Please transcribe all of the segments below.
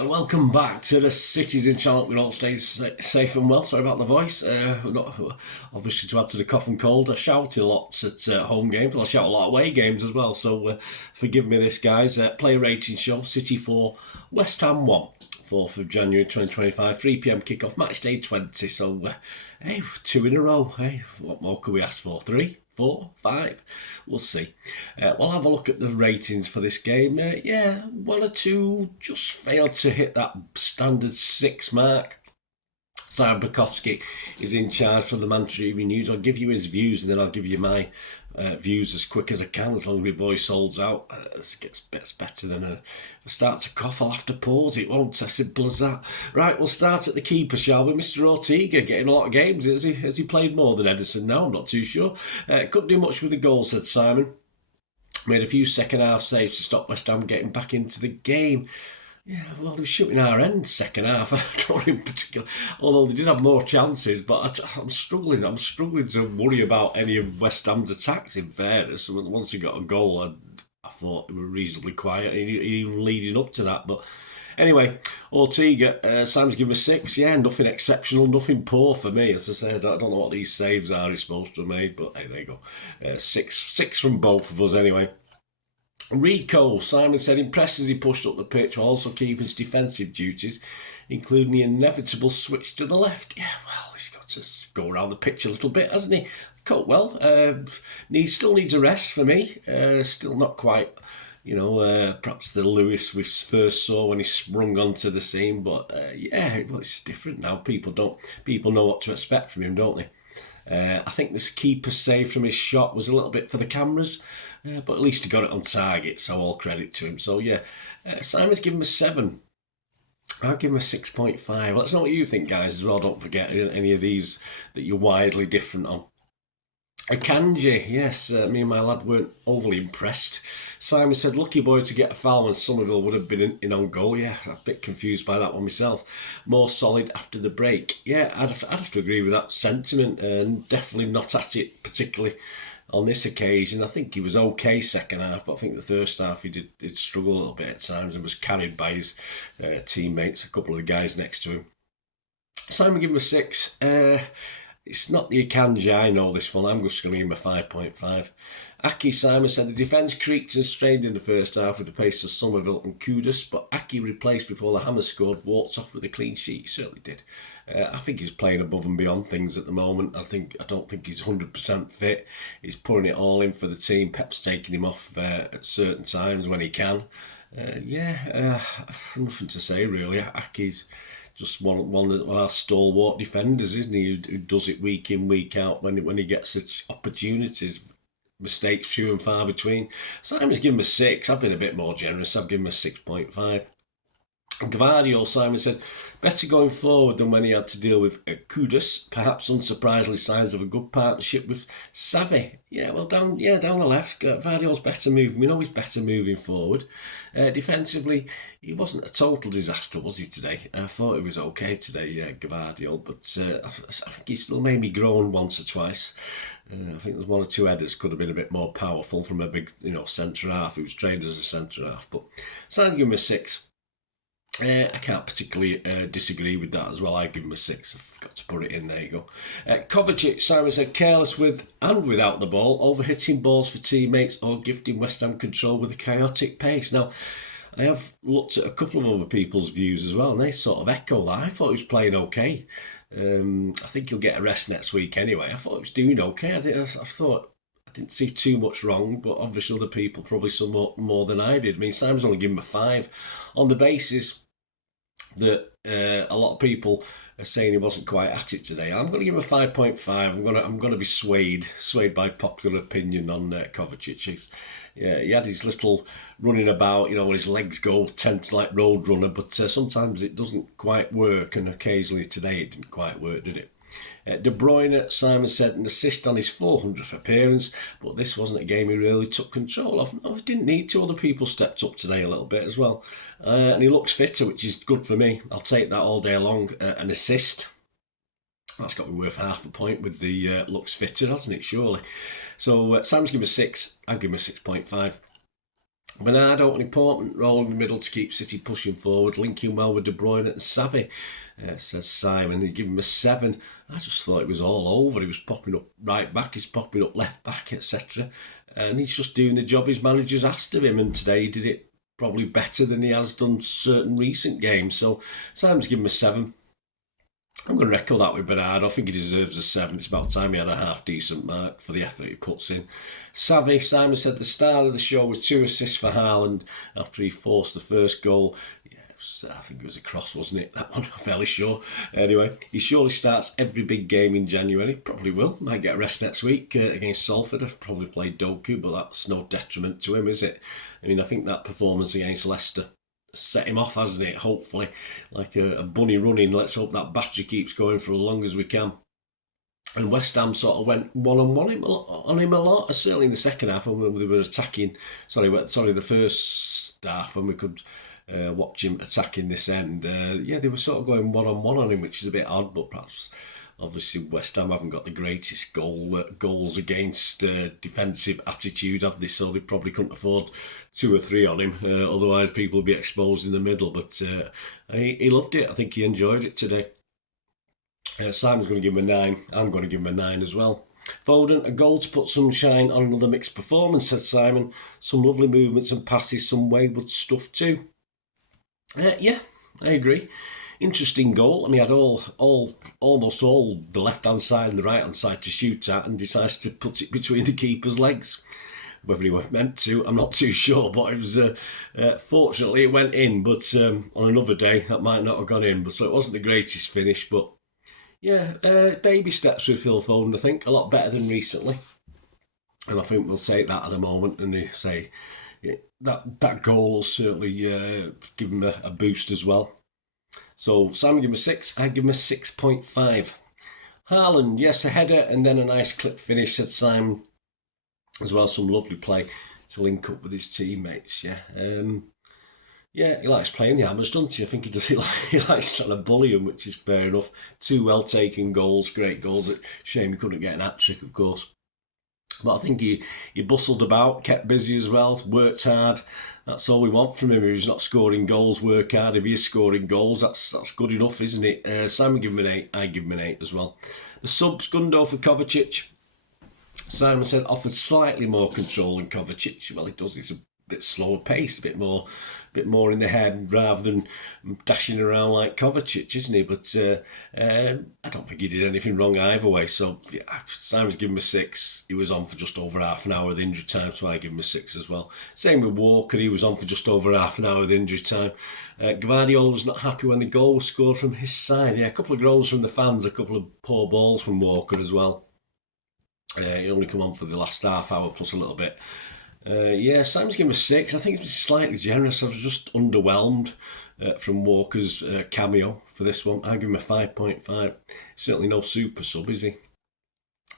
and welcome back to the Citizen channel. We all stay safe and well. Sorry about the voice. Not obviously to add to the cough and cold. I shouted lots at home games. I shout a lot away games as well. So forgive me this, guys. Player rating show: City 4, West Ham 1. 4th of January 2025, 3 p.m. kickoff, match day 20. So, hey, 2 in a row. Hey, what more could we ask for? 3, 4, 5? We'll see. We'll have a look at the ratings for this game. Yeah, 1 or 2 just failed to hit that standard 6 mark. Bajkowski is in charge for the Manchester Evening News. I'll give you his views and then I'll give you my views as quick as I can, as long as my voice holds out. It gets better than if I start to cough, I'll have to pause. It won't, as simple as that. Right, we'll start at the keeper, shall we? Mr. Ortega getting a lot of games. Has he played more than Ederson now? I'm not too sure. Couldn't do much with the goal, said Simon. Made a few second half saves to stop West Ham getting back into the game. Yeah, well, they were shooting our end second half. I don't in particular, although they did have more chances. But I'm struggling to worry about any of West Ham's attacks. In fairness, once they got a goal, I thought they were reasonably quiet, even leading up to that. But anyway, Ortega, Sam's given a 6. Yeah, nothing exceptional, nothing poor for me. As I said, I don't know what these saves are he's supposed to have made, but hey, there you go. 6 from both of us anyway. Rico, Simon said, impressed as he pushed up the pitch while also keeping his defensive duties, including the inevitable switch to the left. Yeah, well, he's got to go around the pitch a little bit, hasn't he? Caught well. Still needs a rest for me. Still not quite, perhaps the Lewis we first saw when he sprung onto the scene. But yeah, well, it's different now. People know what to expect from him, don't they? I think this keeper save from his shot was a little bit for the cameras, but at least he got it on target, so all credit to him. So yeah, Simon's given him a 7. I'll give him a 6.5. Let us know what you think, guys, as well. Don't forget any of these that you're widely different on. Akanji, yes, me and my lad weren't overly impressed. Simon said, lucky boy to get a foul when Somerville would have been in on goal. Yeah, I'm a bit confused by that one myself. More solid after the break. Yeah, I'd have to agree with that sentiment, and definitely not at it particularly on this occasion. I think he was okay second half, but I think the first half he did struggle a little bit at times and was carried by his teammates, a couple of the guys next to him. Simon gave him a 6. It's not the Akanji, I know this one. I'm just going to give him a 5.5. Aki Simon said the defence creaked and strained in the first half with the pace of Somerville and Kudus, but Aki replaced before the Hammer scored, walked off with a clean sheet. He certainly did. I think he's playing above and beyond things at the moment. I don't think he's 100% fit. He's putting it all in for the team. Pep's taking him off at certain times when he can. Nothing to say really. Aki's just one of our stalwart defenders, isn't he? Who does it week in, week out when he gets such opportunities. Mistakes few and far between. Simon's given him a 6. I've been a bit more generous. I've given him a 6.5. Gvardiol, Simon said, better going forward than when he had to deal with Kudus. Perhaps unsurprisingly, signs of a good partnership with Savi. Yeah, well, down the left, Gvardiol's better moving. We know he's better moving forward. Defensively, he wasn't a total disaster, was he, today? I thought he was okay today, Gvardiol, but I think he still made me groan once or twice. I think there's 1 or 2 headers could have been a bit more powerful from a big, centre half who's trained as a centre half. But Simon gave him a 6. I can't particularly disagree with that as well. I give him a 6. I've got to put it in. There you go. Kovacic, Simon said, careless with and without the ball, over-hitting balls for teammates or gifting West Ham control with a chaotic pace. Now, I have looked at a couple of other people's views as well, and they sort of echo that. I thought he was playing okay. I think he'll get a rest next week anyway. I thought he was doing okay. I thought I didn't see too much wrong, but obviously other people probably somewhat more than I did. I mean, Simon's only given him a 5 on the basis that a lot of people are saying he wasn't quite at it today. I'm going to give him a 5.5. I'm going to be swayed by popular opinion on Kovacic. He had his little running about, when his legs go, tend to like Roadrunner, but sometimes it doesn't quite work, and occasionally today it didn't quite work, did it? De Bruyne, Simon said, an assist on his 400th appearance, but this wasn't a game he really took control of. No, he didn't need to. Other people stepped up today a little bit as well. And he looks fitter, which is good for me. I'll take that all day long. An assist. That's got to be worth half a point with the looks fitter, hasn't it, surely? So Simon's given him a 6. I'll give him a 6.5. Bernardo, an important role in the middle to keep City pushing forward, linking well with De Bruyne and Savi, says Simon. He gave him a 7. I just thought it was all over. He was popping up right back, he's popping up left back, etc. And he's just doing the job his managers asked of him, and today he did it probably better than he has done certain recent games. So Simon's given him a 7. I'm going to echo that with Bernardo. I think he deserves a 7. It's about time he had a half-decent mark for the effort he puts in. Savi, Simon said the start of the show was 2 assists for Haaland after he forced the first goal. Yeah, I think it was a cross, wasn't it? That one, I'm fairly sure. Anyway, he surely starts every big game in January. Probably will. Might get a rest next week against Salford. I've probably played Doku, but that's no detriment to him, is it? I mean, I think that performance against Leicester set him off, hasn't it? Hopefully, like a bunny running. Let's hope that battery keeps going for as long as we can. And West Ham sort of went one-on-one on him a lot, certainly in the second half when they were attacking. Sorry, the first half when we could watch him attacking this end. They were sort of going one-on-one on him, which is a bit odd, but perhaps obviously West Ham haven't got the greatest goals against defensive attitude, have they? So they probably couldn't afford 2 or 3 on him. Otherwise, people would be exposed in the middle. But he loved it. I think he enjoyed it today. Simon's going to give him a 9. I'm going to give him a 9 as well. Foden, a goal to put some shine on another mixed performance, said Simon. Some lovely movements and passes, some wayward stuff too. Yeah, I agree. Interesting goal. I mean, he had almost all the left-hand side and the right-hand side to shoot at and decides to put it between the keeper's legs. Whether he was meant to, I'm not too sure, but it was fortunately it went in, but on another day that might not have gone in. But so it wasn't the greatest finish, but yeah, baby steps with Phil Foden, I think, a lot better than recently. And I think we'll take that at the moment and they say that goal will certainly give him a boost as well. So Simon gave him a 6, I give him a 6.5. Haaland, yes, a header and then a nice clip finish, said Simon. As well, some lovely play to link up with his teammates, yeah. He likes playing the Hammers, doesn't he? I think he likes trying to bully them, which is fair enough. 2 well-taken goals, great goals. Shame he couldn't get an hat-trick, of course. But I think he bustled about, kept busy as well, worked hard. That's all we want from him. If he's not scoring goals, work hard. If he is scoring goals, that's good enough, isn't it? Simon give him an 8, I give him an 8 as well. The subs, Gundo for Kovacic. Simon said offers slightly more control than Kovacic. Well, he does. It's a bit slower paced, a bit more in the head rather than dashing around like Kovacic, isn't he? But I don't think he did anything wrong either way. So yeah, Simon's given him a 6. He was on for just over half an hour with injury time, so I give him a 6 as well. Same with Walker. He was on for just over half an hour with injury time. Guardiola was not happy when the goal was scored from his side. Yeah, a couple of goals from the fans, a couple of poor balls from Walker as well. He only come on for the last half hour plus a little bit. Simon's given him a 6. I think it's slightly generous. I was just underwhelmed from Walker's cameo for this one. I give him a 5.5. Certainly no super sub, is he?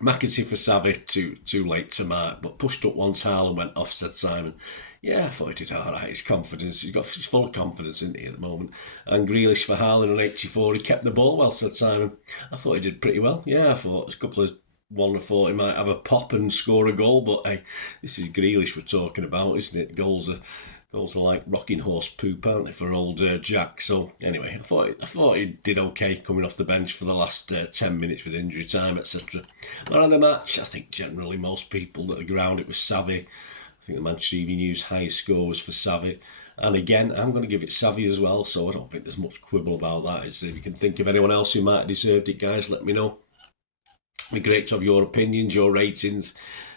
McAtee for Savi, too late to mark, but pushed up once Haaland went off, said Simon. Yeah, I thought he did alright. His confidence, he's full of confidence, isn't he, at the moment? And Grealish for Haaland on 84. He kept the ball well, said Simon. I thought he did pretty well. Yeah, I thought there's a couple of one I thought he might have a pop and score a goal, but hey, this is Grealish we're talking about, isn't it? Goals are like rocking horse poop, aren't they, for old Jack? So anyway, I thought he did okay coming off the bench for the last 10 minutes with injury time, etc. Man of the match, I think generally most people at the ground, it was Savi. I think the Manchester Evening News highest score was for Savi. And again, I'm going to give it Savi as well, so I don't think there's much quibble about that. If you can think of anyone else who might have deserved it, guys, let me know. It'd be great to have your opinions, your ratings,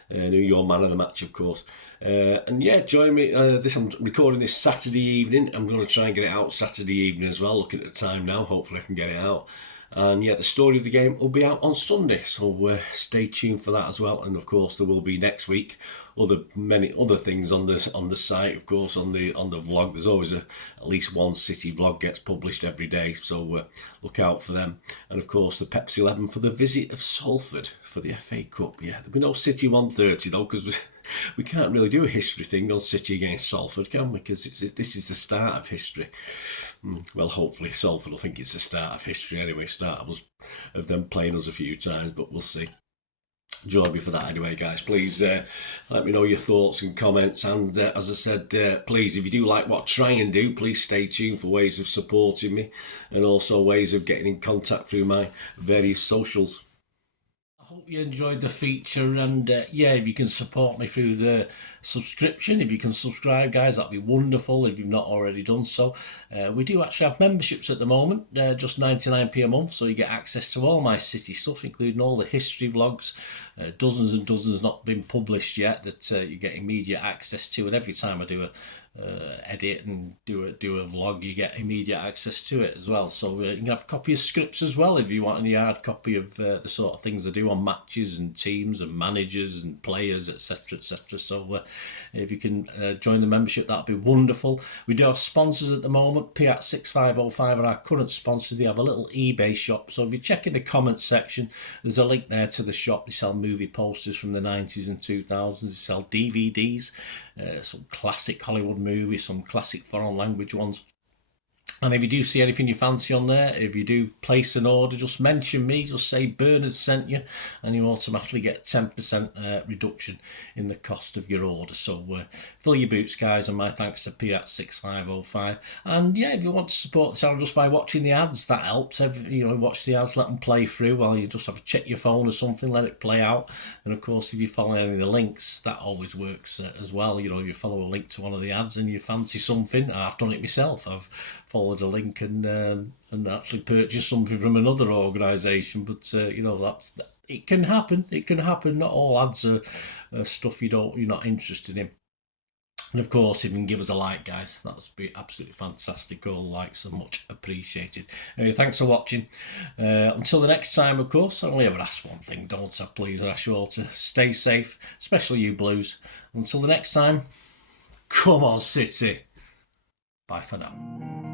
your man of the match, of course. And yeah, join me. I'm recording this Saturday evening. I'm going to try and get it out Saturday evening as well. Looking at the time now, hopefully I can get it out. And yeah, the story of the game will be out on Sunday, so stay tuned for that as well. And of course, there will be next week many other things on the site. Of course, on the vlog, there's always at least one City vlog gets published every day, so look out for them. And of course, the Pepsi 11 for the visit of Salford for the FA Cup. Yeah, there'll be no City 130 though, because we can't really do a history thing on City against Salford, can we? Because this is the start of history. Well, hopefully Salford will think it's the start of history anyway, of them playing us a few times, but we'll see. join me for that anyway, guys. Please let me know your thoughts and comments. And as I said, please, if you do like what I try and do, please stay tuned for ways of supporting me and also ways of getting in contact through my various socials. I hope you enjoyed the feature, and yeah, if you can support me through the subscription, if you can subscribe, guys, that'd be wonderful if you've not already done so. We do actually have memberships at the moment, just 99p a month, so you get access to all my city stuff, including all the history vlogs, dozens and dozens not been published yet that you get immediate access to, and every time I do a edit and do a vlog, you get immediate access to it as well. So you can have a copy of scripts as well if you want any hard copy of the sort of things I do on matches and teams and managers and players, etc, etc. So if you can join the membership, that'd be wonderful. We do have sponsors at the moment. Piat 6505 are our current sponsor. They have a little eBay shop, so if you check in the comments section, there's a link there to the shop. They sell movie posters from the 90s and 2000s. They sell DVDs, some classic Hollywood movies, some classic foreign language ones. And if you do see anything you fancy on there, if you do place an order, just mention me, just say Bernard sent you, and you automatically get 10% reduction in the cost of your order. So fill your boots, guys, and my thanks to Piat 6505. And yeah, if you want to support the channel just by watching the ads, that helps. Watch the ads, let them play through while you just have to check your phone or something, let it play out. And of course, if you follow any of the links, that always works as well. If you follow a link to one of the ads and you fancy something, I've done it myself. I've followed a link and actually purchased something from another organisation. But that's it can happen. It can happen. Not all ads are stuff you're not interested in. And of course, if you can give us a like, guys, that would be absolutely fantastic. All likes are much appreciated. Anyway, thanks for watching. Until the next time, of course, I only ever ask one thing, don't I? Please, I ask you all to stay safe, especially you Blues. Until the next time, come on, City. Bye for now.